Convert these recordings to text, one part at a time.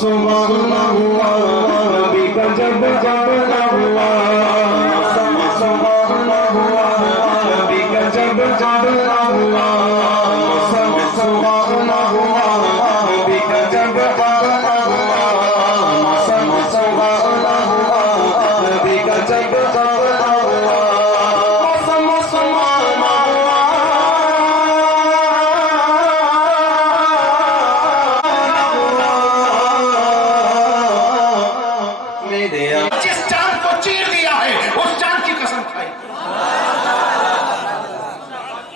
سبحان اللہ بک جب جب اللہ سبحان اللہ بک جب جب اللہ سبحان اللہ بک جب جب اللہ سبحان اللہ بک جب جب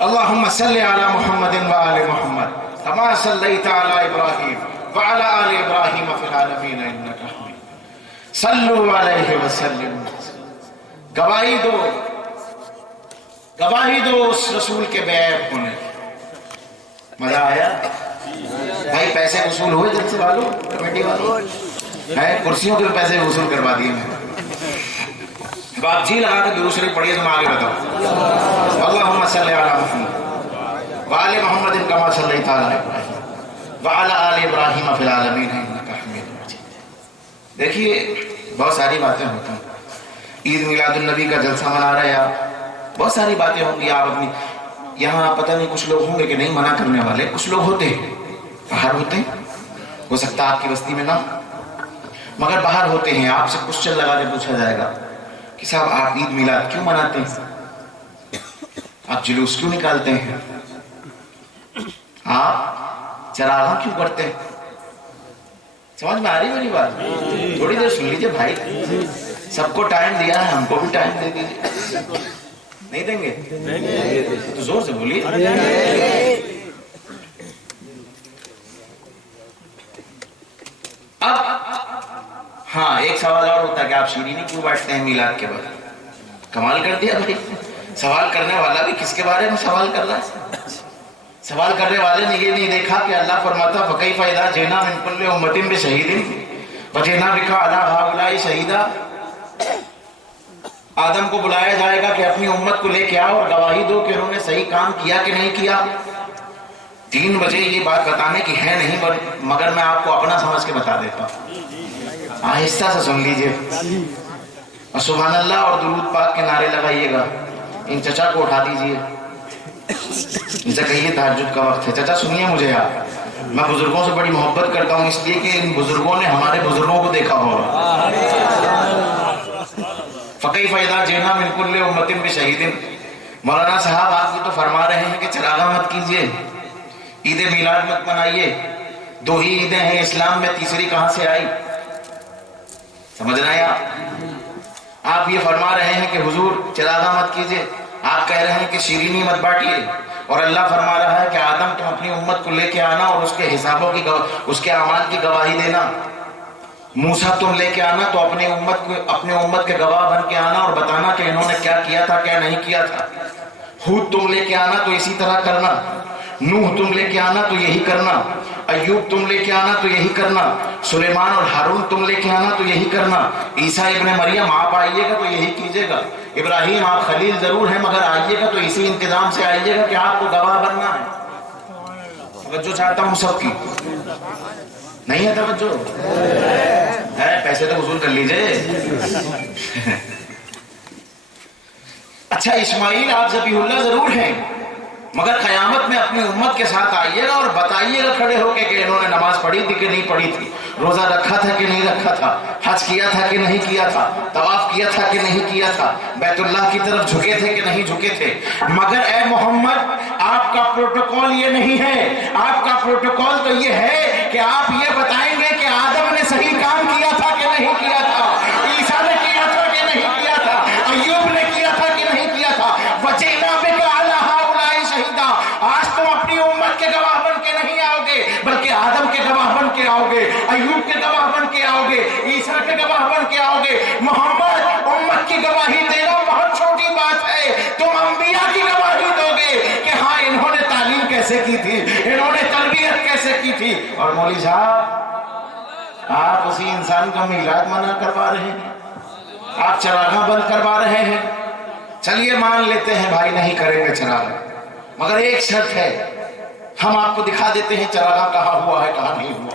اللهم صل على محمد وآل محمد كما صليت على إبراهيم وعلى آل إبراهيم في العالمين إنك حميد صلوا عليه وسلم. گواہی دو اس رسول کے بیعت ہونے. مزہ آیا بھائی؟ پیسے وصول ہوئے جلسے والوں کمیٹی والوں ہے؟ کرسیوں کے پیسے وصول کروا دیے میں. اب آپ جی لگا کے درود شریف پڑھیے تو میں آگے بتاؤں. اللہم صلی علی محمد وآل محمد کما صلیت علی ابراہیم وعلی آل ابراہیم فی العالمین انک حمید مجید. دیکھیے بہت ساری باتیں ہوتی ہیں. عید میلاد النبی کا جلسہ منا رہے ہیں آپ، بہت ساری باتیں ہوں گی. آپ اپنی یہاں پتہ نہیں کچھ لوگ ہوں گے کہ نہیں منع کرنے والے، کچھ لوگ ہوتے ہیں باہر ہوتے ہیں، ہو سکتا ہے آپ کی بستی میں نہ، مگر باہر ہوتے ہیں. آپ سے کوسچن لگا کے پوچھا جائے گا کہ صاحب آپ عید میلاد کیوں مناتے ہیں؟ آپ جلوس کیوں نکالتے ہیں؟ آپ چراغاں کیوں کرتے ہیں؟ سمجھ میں آ رہی میری بات؟ تھوڑی دیر سن لیجئے بھائی، سب کو ٹائم دیا ہے، ہم کو بھی ٹائم دے دیجئے. نہیں دیں گے تو زور سے بولیے. اب ہاں ایک سوال اور ہوتا ہے کہ آپ شیرینی کیوں بانٹتے ہیں میلاد کے بعد؟ کمال کر دیا بھائی. سوال کرنے والا بھی کس کے بارے میں سوال کر رہا ہے؟ سوال کرنے والے نے یہ نہیں دیکھا کہ اللہ فرماتا فَكَيْفَ إِذَا جِئْنَا مِن كُلِّ أُمَّةٍ بِشَهِيدٍ وَجِئْنَا بِكَ عَلَىٰ هَٰؤُلَاءِ شَهِيدًا. آدم کو بلایا جائے گا کہ اپنی امت کو لے کے آؤ اور گواہی دو کہ انہوں نے صحیح کام کیا کہ نہیں کیا. 3 بجے یہ بات بتانے کی ہے نہیں، مگر میں آپ کو اپنا سمجھ کے بتا دیتا ہوں. آہستہ سے سن لیجئے اور سبحان اللہ اور درود پاک کے نعرے لگائیے گا. ان چچا کو اٹھا دیجئے، ان سے کہیے تہجد کا وقت ہے. چچا سنیے مجھے آپ، میں بزرگوں سے بڑی محبت کرتا ہوں اس لیے کہ ان بزرگوں نے ہمارے بزرگوں کو دیکھا ہوگا. فَكَيْفَ إِذَا جِئْنَا مِن كُلِّ أُمَّةٍ بِشَهِيدٍ. مولانا صاحب آپ یہ تو فرما رہے ہیں کہ چراغاں مت کیجئے، عید میلاد مت منائیے. 2 ہی عیدیں ہیں اسلام میں، تیسری کہاں سے آئی؟ سمجھ رہے ہیں آپ یہ فرما رہے ہیں کہ حضور چراغاں مت کیجئے، آپ کہہ رہے ہیں کہ شیرینی مت بانٹیے، اور اللہ فرما رہا ہے کہ آدم تم اپنی امت کو لے کے آنا اور اس کے حسابوں کی اس کے اعمال کی گواہی دینا. موسیٰ تم لے کے آنا تو اپنے امت کے گواہ بن کے آنا اور بتانا کہ انہوں نے کیا کیا تھا کیا نہیں کیا تھا. ہود تم لے کے آنا تو اسی طرح کرنا. نوح تم لے کے آنا تو یہی کرنا. ایوب تم لے کے آنا تو یہی کرنا. سلیمان اور ہارون تم لے کے آنا تو یہی کرنا. عیسیٰ ابن مریم آپ آئیے گا تو یہی کیجیے گا. ابراہیم آپ خلیل ضرور ہیں مگر آئیے گا تو اسی انتظام سے آئیے گا کہ آپ کو گواہ بننا ہے. توجہ چاہتا ہوں سب کی، نہیں ہے توجہ؟ ہے پیسے تو وصول کر لیجئے. اچھا اسماعیل آپ ذبیح اللہ ضرور ہیں مگر قیامت میں اپنی امت کے ساتھ آئیے گا اور بتائیے گا کھڑے ہو کے کہ انہوں نے نماز پڑھی تھی کہ نہیں پڑھی تھی، روزہ رکھا تھا کہ نہیں رکھا تھا، حج کیا تھا کہ نہیں کیا تھا، طواف کیا تھا کہ نہیں کیا تھا، بیت اللہ کی طرف جھکے تھے کہ نہیں جھکے تھے. مگر اے محمد آپ کا پروٹوکول یہ نہیں ہے. آپ کا پروٹوکول تو یہ ہے کہ آپ یہ بتائیں گے کہ آدم نے صحیح کام کیا تھا کہ نہیں کیا تھا، عیسیٰ نے کیا تھا کہ نہیں کیا تھا، ایوب نے کیا تھا کہ نہیں کیا تھا. وَجِئْنَا بِكَ عَلَىٰ هَٰؤُلَاءِ شَهِيدًا. آج تم اپنی امت کے گواہ بن کے نہیں آؤ گے بلکہ آدم کے گواہ بن کے آؤ گے، ایوب کے گواہ بن کے آؤ گے، عیسیٰ کے گواہ بن کے آؤ گے. محمد امت کی گواہی دینا بہت چھوٹی بات ہے، تم انبیاء کی گواہی دو گے کہ ہاں انہوں نے تعلیم کیسے کی تھی، انہوں نے تربیت کیسے کی تھی. اور مولوی صاحب آپ اسی انسان کا میلاد منع کروا رہے ہیں، آپ چراغاں بند کروا رہے ہیں. چلیے مان لیتے ہیں بھائی نہیں کریں گے چراغاں، مگر ایک شرط ہے، ہم آپ کو دکھا دیتے ہیں چراغاں کہاں ہوا ہے کہاں نہیں ہوا.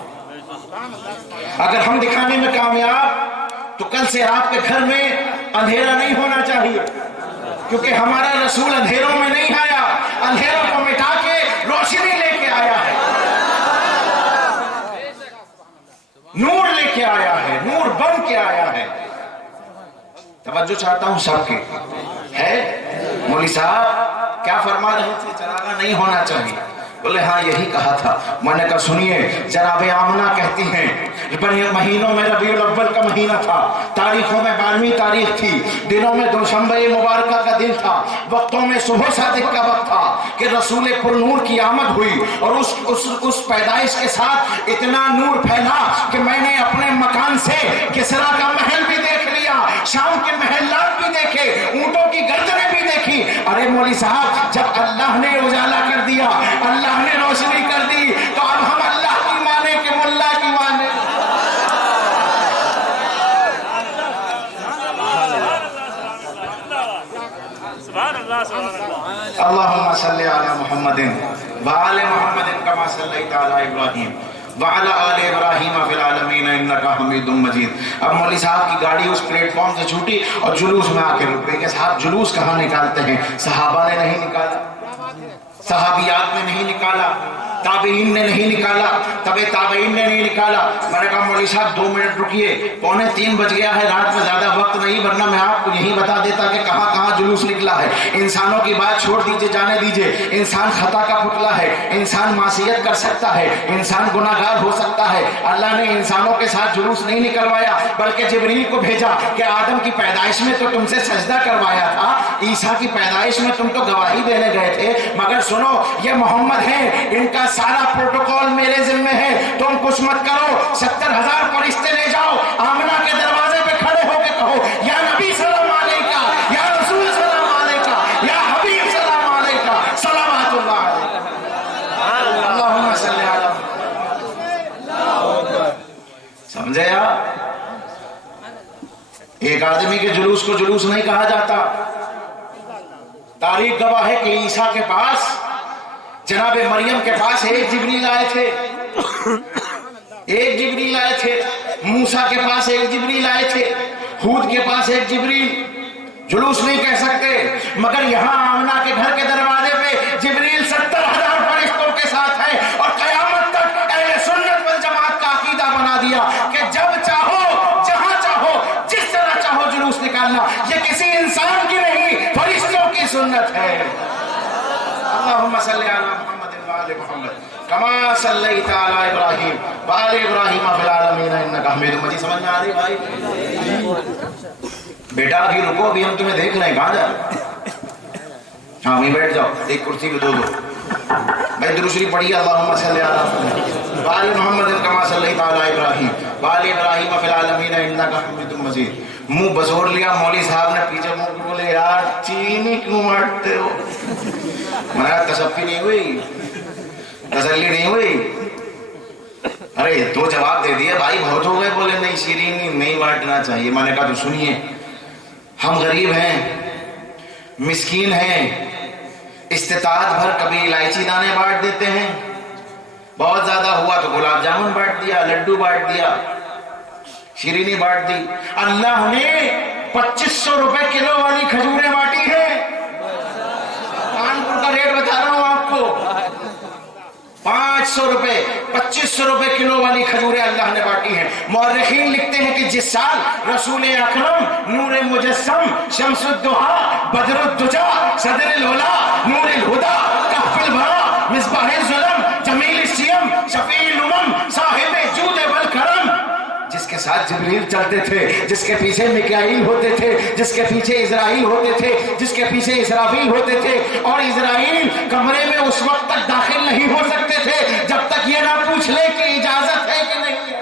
اگر ہم دکھانے میں کامیاب تو کل سے آپ کے گھر میں اندھیرا نہیں ہونا چاہیے، کیونکہ ہمارا رسول اندھیروں میں نہیں آیا، اندھیروں کو مٹا کے روشنی لے کے آیا ہے، نور لے کے آیا ہے، نور بن کے آیا ہے۔ توجہ چاہتا ہوں سب کی ہے۔ مولوی صاحب کیا فرما رہے تھے؟ چراغاں نہیں ہونا چاہیے۔ بولے ہاں یہی کہا تھا۔ میں نے کہا سنیے، جناب آمنہ کہتی ہیں مہینوں میں ربیع الاول کا مہینہ تھا، تاریخوں میں 12ویں تاریخ تھی، دنوں میں دوشنبہ مبارکہ کا دن تھا، وقتوں میں صبح صادق کا وقت تھا کہ رسول پر نور کی آمد ہوئی، اور اس پیدائش کے ساتھ اتنا نور پھیلا کہ میں نے اپنے مکان سے کسریٰ کا محل بھی دیکھ لیا، شام کے محلات بھی دیکھے، اونٹوں کی گردنیں بھی دیکھی۔ ارے مولوی صاحب، جب اللہ نے اجالا کر دیا، اللہ نے روشنی کر دی، تو اب ہم اللہ کی مانے کہ ملا کی مانے؟ اللہم صلی علی محمد وآل محمد کما صلیت علی ابراہیم وعلی آل ابراہیم فی العالمین انکا حمید مجید۔ اب مولوی صاحب کی گاڑی اس پلیٹ فارم سے چھوٹی اور جلوس میں آ کے رک گئی کہ صاحب جلوس کہاں نکالتے ہیں؟ صحابہ نے نہیں نکالا، صحابیات نے نہیں نکالا، تابعین نے نہیں نکالا، تبع تابعین نے نہیں نکالا۔ میں نے کہا مولوی صاحب 2 منٹ رکیے، 2:45 بج گیا ہے، رات میں زیادہ وقت نہیں، ورنہ میں آپ کو یہی بتا دیتا کہ کہاں کہاں جلوس نکلا ہے۔ انسانوں کی بات چھوڑ دیجئے، جانے دیجئے، انسان خطا کا پتلا ہے، انسان معصیت کر سکتا ہے، انسان گناہگار ہو سکتا ہے۔ اللہ نے انسانوں کے ساتھ جلوس نہیں نکلوایا، بلکہ جبریل کو بھیجا کہ آدم کی پیدائش میں تو تم سے سجدہ کروایا تھا، عیسیٰ کی پیدائش میں تم تو گواہی دینے گئے تھے، مگر سنو یہ محمد ہیں، ان کا سارا پروٹوکول میرے ذمہ ہے، تم کچھ مت کرو۔ 70,000 فرشتے لے جاؤ، آمنہ کے دروازے پہ کھڑے ہو کے کہو یا نبی سلام علیکہ، یا رسول سلام علیکہ، یا حبیب سلام علیکہ، صلوات اللہ علیکہ، اللہم صلی علی محمد۔ سمجھے آپ؟ ایک آدمی کے جلوس کو جلوس نہیں کہا جاتا۔ تاریخ گواہ ہے کہ عیسیٰ کے پاس، جناب مریم کے پاس ایک جبریل آئے تھے، ایک جبریل آئے تھے، موسیٰ کے پاس ایک جبریل آئے تھے، ہود کے پاس ایک جبریل۔ جلوس نہیں کہہ سکتے، مگر یہاں آمنہ کے گھر کے دروازے پہ جبریل 70,000 فرشتوں کے ساتھ ہے، اور قیامت تک اہل سنت والجماعت کا عقیدہ بنا دیا کہ جب چاہو، جہاں چاہو، جس طرح چاہو جلوس نکالنا، یہ کسی انسان کی نہیں، فرشتوں کی سنت ہے۔ اللہم صلی علی محمد وآل محمد کما صلیت علی ابراہیم وآل ابراہیم فی العالمین انکا حمید مجید۔ سمجھ میں آ رہی بھائی؟ بیٹا ابھی رکو، ابھی ہم تمہیں دیکھ رہے ہیں، کہاں جا رہے؟ ہاں وہیں بیٹھ جاؤ، ایک کرسی پہ دو بھائی درود شریف پڑھیے۔ اللہم صلی علی محمد وآل محمد کما صلیت علی ابراہیم وآل ابراہیم فی العالمین انکا حمید مجید۔ منہ بزور لیا، مولوی صاحب نے پیچھے منہ کو بولے یار چینی کیوں مارتے ہو؟ میں نے کہا تصفی نہیں ہوئی، تسلی نہیں ہوئی۔ ارے 2 جواب دے دیے، بھائی بہت ہو گئے۔ بولے نہیں شیرینی نہیں بانٹنا چاہیے۔ میں نے کہا تو سنیے، ہم غریب ہیں، مسکین ہیں، استطاعت بھر کبھی الائچی دانے بانٹ دیتے ہیں، بہت زیادہ ہوا تو گلاب جامن بانٹ دیا، لڈو بانٹ دیا، شیرینی بانٹ دی۔ اللہ نے 2500 روپے کلو والی کھجوریں بانٹی ہے۔ کانپور کا ریٹ بتا رہا ہوں آپ کو، 500 روپے 2500 روپے کلو والی کھجوریں اللہ نے بانٹی ہیں۔ مورخین لکھتے ہیں کہ جس سال رسول اکرم نور مجسم، شمس الدحا، بدر الدجا، صدر العلا، نور الہدا، کہف الورا، مصباح الظلم، جمیل السیم، شفیع الامم، صاحب جود والکرم، جس کے ساتھ جبریل چلتے تھے، جس کے پیچھے میکائیل ہوتے تھے، جس کے پیچھے اسرائیل ہوتے تھے، جس کے پیچھے اسرافیل ہوتے تھے، اور اسرائیل کمرے میں اس وقت تک داخل نہیں ہو سکتے تھے جب تک یہ نہ پوچھ لے کہ اجازت ہے کہ نہیں ہے۔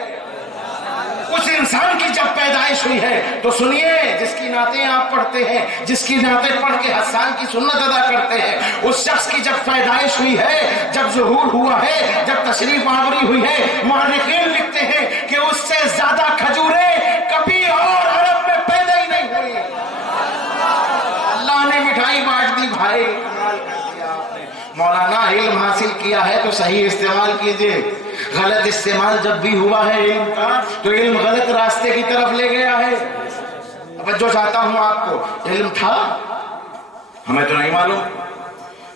اس انسان کی جب پیدائش ہوئی ہے تو سنیے، جس کی نعتیں آپ پڑھتے ہیں، جس کی نعتیں پڑھ کے حسان کی سنت ادا کرتے ہیں، اس شخص کی جب پیدائش ہوئی ہے، جب ظہور ہوا ہے، جب تشریف آوری ہوئی ہے، مورخین لکھتے ہیں کہ اس سے زیادہ کھجوریں کبھی اور عرب میں پیدا ہی نہیں ہوئی۔ اللہ نے مٹھائی بانٹ دی بھائی، کمال کر دیا آپ نے۔ مولانا علم حاصل کیا ہے تو صحیح استعمال کیجئے، غلط استعمال جب بھی ہوا ہے علم کا تو علم غلط راستے کی طرف لے گیا ہے. توجہ چاہتا ہوں آپ کو, علم تھا ہمیں تو نہیں معلوم.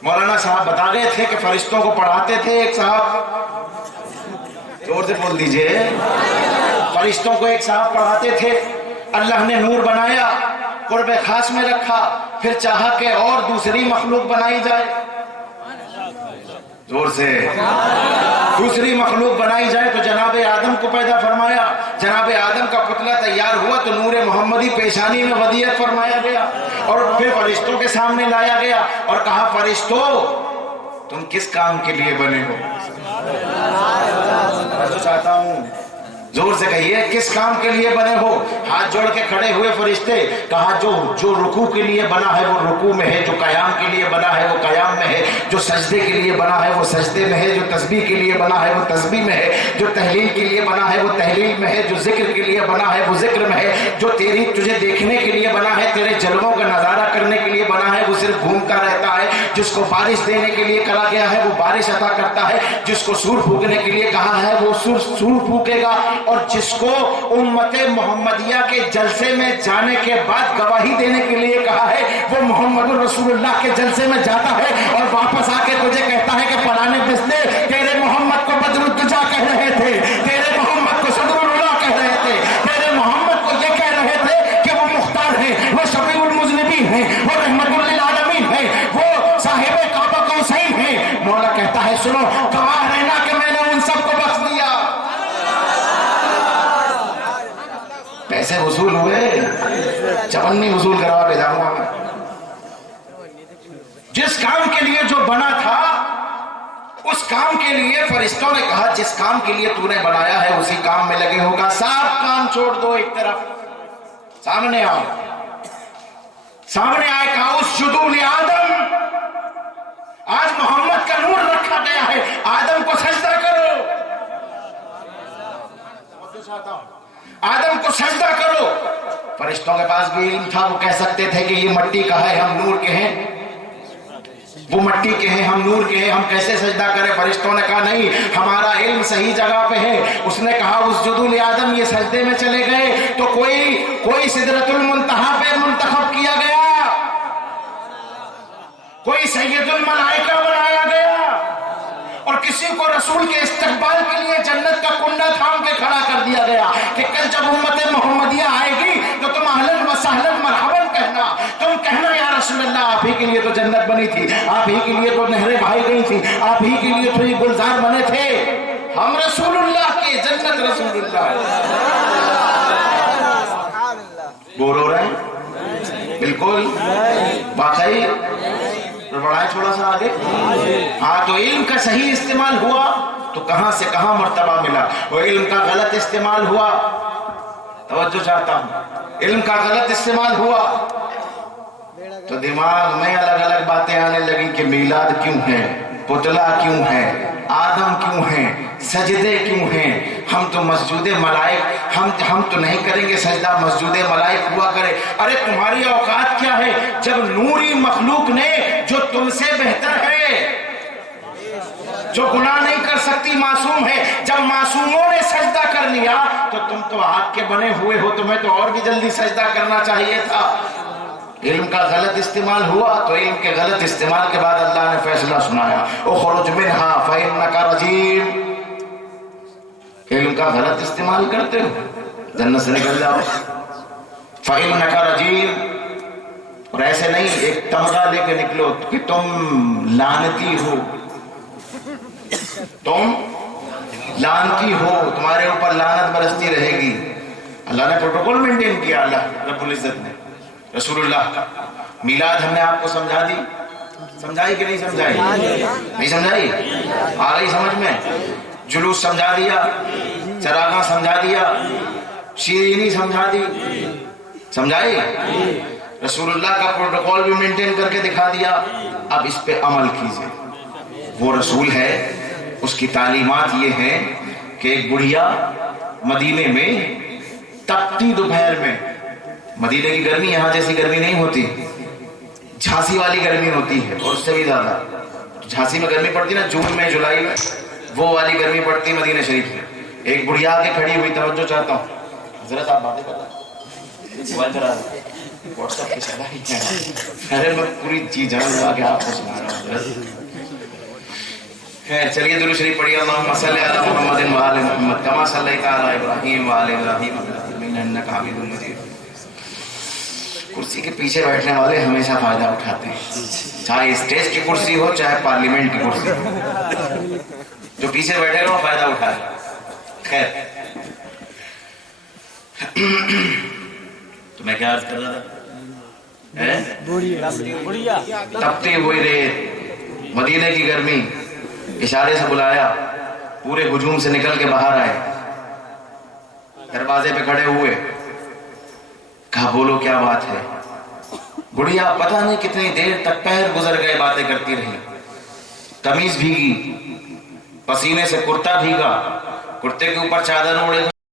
مولانا صاحب بتا گئے تھے کہ فرشتوں کو پڑھاتے تھے. ایک صاحب زور سے بول دیجئے, فرشتوں کو ایک صاحب پڑھاتے تھے. اللہ نے نور بنایا, قرب خاص میں رکھا, پھر چاہا کہ اور دوسری مخلوق بنائی جائے. زور سے, دوسری مخلوق بنائی جائے تو جناب آدم کو پیدا فرمایا. جناب آدم کا پتلا تیار ہوا تو نور محمدی پیشانی میں ودیعت فرمایا گیا اور پھر فرشتوں کے سامنے لایا گیا اور کہا فرشتوں تم کس کام کے لیے بنے ہو؟ میں چاہتا ہوں زور سے کہیے, کس کام کے لیے بنے ہو؟ ہاتھ جوڑ کے کھڑے ہوئے فرشتے, کہا جو رکوع کے لیے بنا ہے وہ رکوع میں ہے, جو قیام کے لیے بنا ہے وہ قیام میں ہے, جو سجدے کے لیے بنا ہے وہ سجدے میں ہے, جو تسبیح کے لیے بنا ہے وہ تسبیح میں ہے, جو تحلیل کے لیے بنا ہے وہ تحلیل میں ہے, جو ذکر کے لیے بنا ہے وہ ذکر میں ہے, جو تجھے دیکھنے کے لیے بنا ہے, تیرے جلووں کا نظارہ کرنے کے لیے بنا ہے وہ صرف گھومتا رہتا ہے, جس کو بارش دینے کے لیے کہا گیا ہے وہ بارش عطا کرتا ہے, جس کو سور پھونکنے کے لیے کہا ہے وہ سور پھونکے گا, اور جس کو امت محمدیہ کے جلسے میں جانے کے بعد گواہی دینے کے لیے کہا ہے وہ محمد رسول اللہ کے جلسے میں جاتا ہے اور واپس آ کے تجھے کہتا ہے کہ پرانے بستے تیرے محمد کو بدر الدجا کہہ رہے تھے, تیرے محمد کو صدر العلا کہہ رہے تھے, تیرے محمد کو یہ کہہ رہے تھے کہ وہ مختار ہے, وہ شفیع المذنبین ہے, وہ رحمت للعالمین ہے, وہ صاحب کعبہ قوسین ہے. مولا کہتا ہے سنو, گواہ رہنا کہ میں نے ان سب کو بخش دیا. پیسے وصول ہوئے, چپنی وصول کروا کے جاؤں گا میں. جس کام کے لیے جو بنا تھا اس کام کے لیے فرشتوں نے کہا جس کام کے لیے تو نے بنایا ہے اسی کام میں لگے ہوگا. سب کام چھوڑ دو ایک طرف, سامنے آؤ. سامنے آئے کہا اسجدوا لآدم, آج محمد کا نور رکھا گیا ہے, آدم کو سجدہ کرو. آدم کو سجدہ کرو. فرشتوں کے پاس بھی علم تھا, وہ کہہ سکتے تھے کہ یہ مٹی کا ہے ہم نور کے ہیں, وہ مٹی کے ہیں ہم نور کے ہیں, ہم کیسے سجدہ کریں؟ فرشتوں نے کہا نہیں, ہمارا علم صحیح جگہ پہ ہے. اس نے کہا اسجدوا لآدم, یہ سجدے میں چلے گئے تو کوئی سدرۃ المنتہا پہ منتخب کیا گیا, کوئی سید الملائکہ بنایا گیا, اور کسی کو رسول کے استقبال کے لیے جنت کا کنڈا تھام کے کھڑا کر دیا گیا کہ کل جب امت محمدیہ آئے گی تو تم اہلاً و سہلاً مرحباً کہنا, تم کہنا یا رسول اللہ آپ ہی کے لیے تو جنت بنی تھی, آپ ہی کے لیے تو نہریں بہائی گئی تھی, آپ ہی کے لیے تو یہ گلزار بنے تھے, ہم رسول اللہ کے, جنت رسول اللہ. بور ہو رہے ہیں؟ بالکل واقعی بڑھائے تھوڑا سا آگے. ہاں تو علم کا صحیح استعمال ہوا تو کہاں سے کہاں مرتبہ ملا, وہ علم کا غلط استعمال ہوا. توجہ چاہتا ہوں, علم کا غلط استعمال ہوا تو دماغ میں الگ الگ باتیں آنے لگی کہ میلاد کیوں ہے, پتلا کیوں ہے, آدم کیوں ہیں, سجدے کیوں ہیں, ہم تو مسجود ملائک, ہم تو نہیں کریں گے سجدہ, مسجود ملائک ہوا کرے. ارے تمہاری اوقات کیا ہے جب نوری مخلوق نے جو تم سے بہتر ہے, جو گناہ نہیں کر سکتی, معصوم ہے, جب معصوموں نے سجدہ کر لیا تو تم تو آگ کے بنے ہوئے ہو, تمہیں تو اور بھی جلدی سجدہ کرنا چاہیے تھا. علم کا غلط استعمال ہوا تو علم کے غلط استعمال کے بعد اللہ نے فیصلہ سنایا, اخرج منہا فإنک رجیم. علم کا غلط استعمال کرتے ہو جنت سے نکل جاؤ. فإنک رجیم, اور ایسے نہیں ایک تمغہ لے کے نکلو کہ تم لعنتی ہو, تم لعنتی ہو, تمہارے اوپر لعنت برستی رہے گی. اللہ نے پروٹوکول مینٹین کیا, اللہ رب العزت نے. رسول اللہ کا میلاد ہم نے آپ کو سمجھا دی, سمجھائی کہ نہیں سمجھائی؟ نہیں سمجھائی؟ آ گئی سمجھ میں؟ جلوس سمجھا دیا, چراغاں سمجھا دیا, شیرینی سمجھا دی, سمجھائی؟ رسول اللہ کا پروٹوکول بھی مینٹین کر کے دکھا دیا. اب اس پہ عمل کیجئے. وہ رسول ہے, اس کی تعلیمات یہ ہیں کہ ایک بڑھیا مدینے میں تپتی دوپہر میں, مدینے کی گرمی یہاں جیسی گرمی نہیں ہوتی, جھانسی والی گرمی ہوتی ہے اور اس سے بھی زیادہ. جھانسی میں گرمی پڑتی نا جون میں جولائی میں, وہ والی گرمی پڑتی مدینہ شریف میں. ایک بڑھیا کے کھڑی ہوئی, توجہ چاہتا ہوں حضرت آپ باتیں کریں, موبائل چلا رہے واٹس ایپ پہ چلا ہی ہے. ارے میں پوری چیز جان لگا کے آپ کو سنا رہا ہوں حضرت. خیر چلیے درود شریف پڑھیے. اللہم صلی علی محمد و آل محمد کما صلیت علی ابراہیم و آل ابراہیم انک حمید مجید. کرسی کے پیچھے بیٹھنے والے ہمیشہ فائدہ اٹھاتے ہیں, چاہے اسٹیج کی کرسی ہو چاہے پارلیمنٹ کی کرسی ہو, جو پیچھے بیٹھے رہو فائدہ اٹھائے. خیر تو میں کیا عرض کر رہا تھا, تپتی ہوئی ریت, مدینے کی گرمی, اشارے سے بلایا, پورے ہجوم سے نکل کے باہر آئے, دروازے پہ کھڑے ہوئے, کہا بولو کیا بات ہے. بڑھیا پتہ نہیں کتنی دیر تک پیر گزر گئے باتیں کرتی رہی, قمیض بھیگی, پسینے سے کرتا بھیگا, کرتے کے اوپر چادر اوڑے